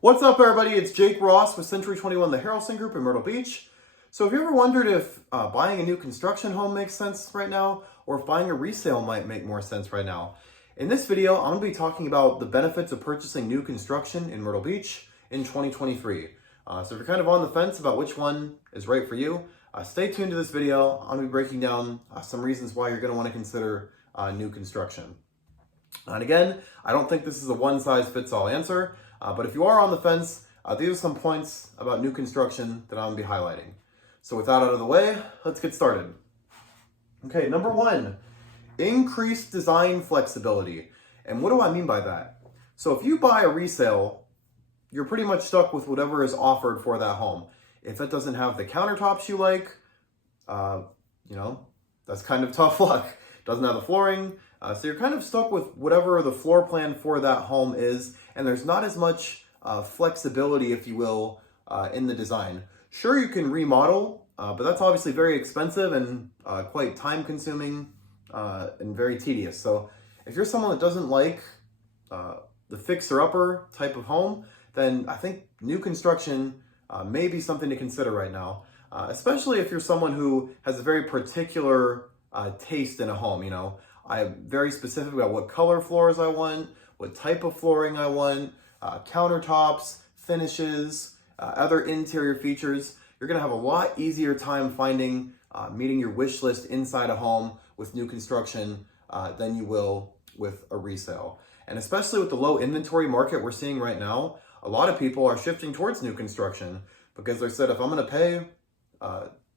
What's up, everybody? It's Jake Ross with Century 21, the Harrelson Group in Myrtle Beach. So have you ever wondered if buying a new construction home makes sense right now, or if buying a resale might make more sense right now? In this video, I'm going to be talking about the benefits of purchasing new construction in Myrtle Beach in 2023. So if you're kind of on the fence about which one is right for you, stay tuned to this video. I'm going to be breaking down some reasons why you're going to want to consider new construction. And again, I don't think this is a one-size-fits-all answer, but if you are on the fence, these are some points about new construction that I'm going to be highlighting. So with that out of the way, let's get started. Okay, number one, increased design flexibility. And what do I mean by that? So if you buy a resale, you're pretty much stuck with whatever is offered for that home. If it doesn't have the countertops you like, that's kind of tough luck. Doesn't have the flooring, so you're kind of stuck with whatever the floor plan for that home is, and there's not as much flexibility, if you will, in the design. Sure, you can remodel, but that's obviously very expensive and quite time-consuming and very tedious. So if you're someone that doesn't like the fixer-upper type of home, then I think new construction may be something to consider right now, especially if you're someone who has a very particular taste in a home. I'm very specific about what color floors I want, what type of flooring I want, countertops, finishes, other interior features. You're gonna have a lot easier time finding, meeting your wish list inside a home with new construction than you will with a resale. And especially with the low inventory market we're seeing right now, a lot of people are shifting towards new construction because they said, if I'm gonna pay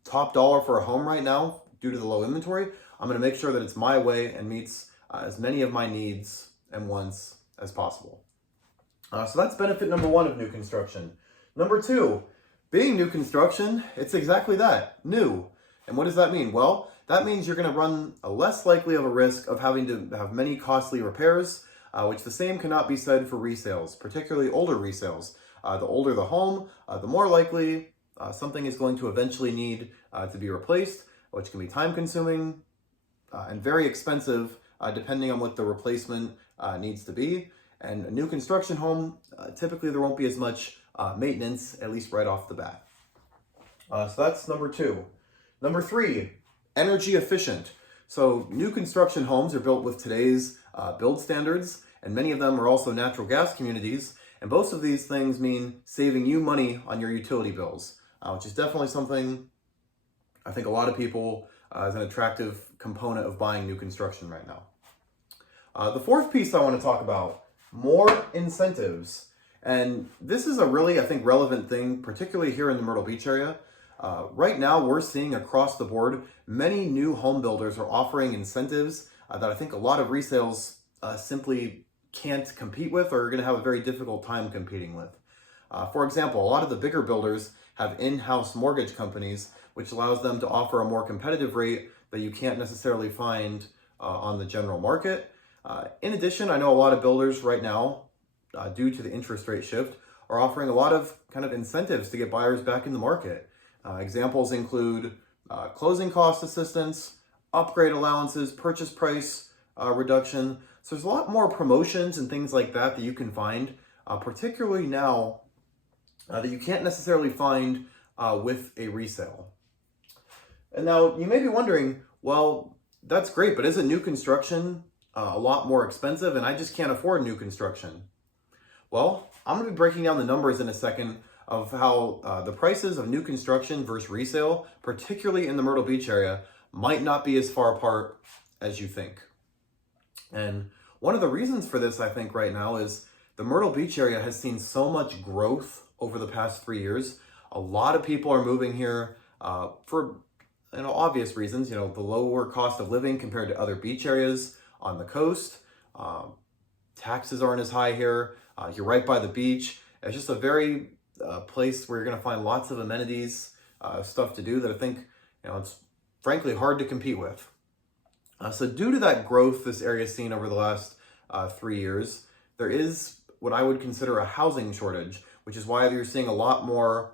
top dollar for a home right now due to the low inventory, I'm going to make sure that it's my way and meets as many of my needs and wants as possible. So that's benefit number one of new construction. Number two, being new construction, it's exactly that, new. And what does that mean? Well, that means you're going to run a less likely of a risk of having to have many costly repairs, which the same cannot be said for resales, particularly older resales. The older the home, the more likely something is going to eventually need to be replaced, which can be time consuming and very expensive depending on what the replacement needs to be. And a new construction home, typically there won't be as much maintenance, at least right off the bat. So that's number two. Number three, energy efficient. So new construction homes are built with today's build standards, and many of them are also natural gas communities. And both of these things mean saving you money on your utility bills, which is definitely something I think a lot of people is an attractive component of buying new construction right now. The fourth piece I want to talk about, more incentives. And this is a really, I think, relevant thing, particularly here in the Myrtle Beach area. Right now, we're seeing across the board, many new home builders are offering incentives that I think a lot of resales simply can't compete with, or are going to have a very difficult time competing with. For example, a lot of the bigger builders have in-house mortgage companies, which allows them to offer a more competitive rate that you can't necessarily find on the general market. In addition, I know a lot of builders right now, due to the interest rate shift, are offering a lot of kind of incentives to get buyers back in the market. Examples include closing cost assistance, upgrade allowances, purchase price reduction. So there's a lot more promotions and things like that that you can find, particularly now, that you can't necessarily find with a resale. And now you may be wondering, well, that's great, but isn't new construction a lot more expensive and I just can't afford new construction? Well, I'm going to be breaking down the numbers in a second of how the prices of new construction versus resale, particularly in the Myrtle Beach area, might not be as far apart as you think. And one of the reasons for this, I think, right now is the Myrtle Beach area has seen so much growth over the past 3 years. A lot of people are moving here for obvious reasons, the lower cost of living compared to other beach areas on the coast. Taxes aren't as high here. You're right by the beach. It's just a very place where you're going to find lots of amenities, stuff to do that I think, it's frankly hard to compete with. So due to that growth this area has seen over the last 3 years, there is what I would consider a housing shortage, which is why you're seeing a lot more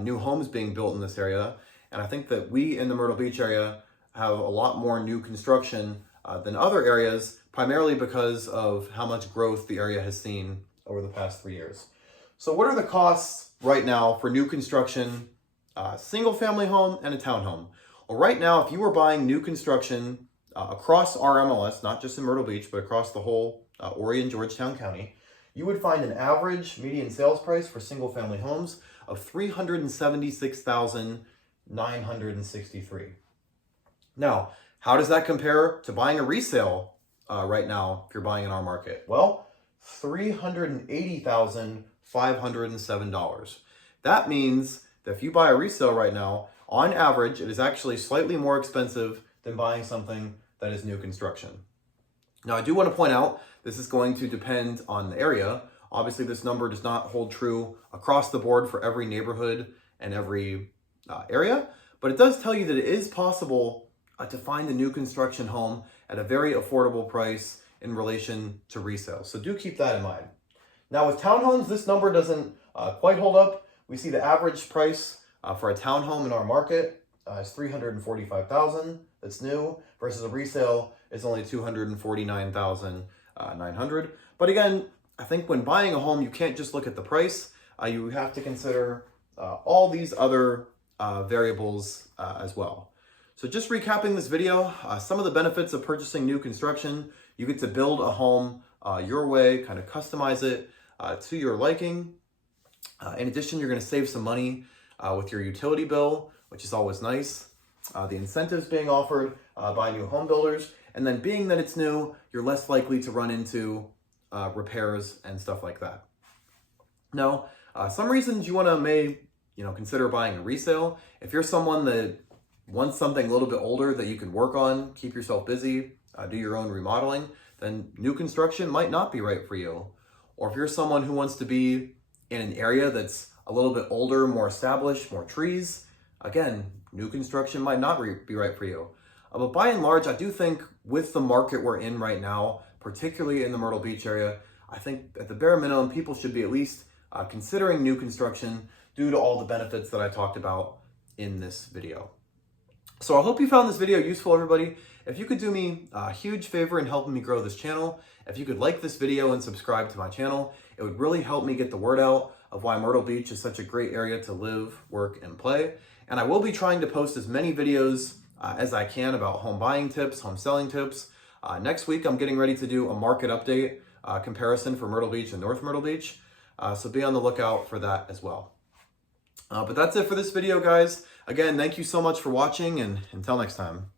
new homes being built in this area. And I think that we in the Myrtle Beach area have a lot more new construction than other areas, primarily because of how much growth the area has seen over the past 3 years. So what are the costs right now for new construction, single family home and a townhome? Well, right now, if you were buying new construction across our MLS, not just in Myrtle Beach, but across the whole Horry and Georgetown County, you would find an average median sales price for single family homes of $376,963. Now, how does that compare to buying a resale right now if you're buying in our market? Well, $380,507. That means that if you buy a resale right now, on average, it is actually slightly more expensive than buying something that is new construction. Now, I do want to point out, this is going to depend on the area. Obviously, this number does not hold true across the board for every neighborhood and every area, but it does tell you that it is possible to find a new construction home at a very affordable price in relation to resale. So do keep that in mind. Now with townhomes, this number doesn't quite hold up. We see the average price for a townhome in our market is $345,000. That's new, versus a resale is only $249,900. But again, I think when buying a home, you can't just look at the price. You have to consider all these other variables as well. So just recapping this video, some of the benefits of purchasing new construction: you get to build a home your way, kind of customize it to your liking. In addition, you're going to save some money with your utility bill, which is always nice. The incentives being offered by new home builders, and then being that it's new, you're less likely to run into repairs and stuff like that. Now, some reasons you want to consider buying a resale. If you're someone that wants something a little bit older that you can work on, keep yourself busy, do your own remodeling, then new construction might not be right for you. Or if you're someone who wants to be in an area that's a little bit older, more established, more trees, again, new construction might not be right for you. But by and large, I do think with the market we're in right now, particularly in the Myrtle Beach area, I think at the bare minimum, people should be at least considering new construction due to all the benefits that I talked about in this video. So I hope you found this video useful, everybody. If you could do me a huge favor in helping me grow this channel, if you could like this video and subscribe to my channel, it would really help me get the word out of why Myrtle Beach is such a great area to live, work, and play. And I will be trying to post as many videos as I can about home buying tips, home selling tips. Next week, I'm getting ready to do a market update comparison for Myrtle Beach and North Myrtle Beach. So be on the lookout for that as well. But that's it for this video, guys. Again, thank you so much for watching, and until next time.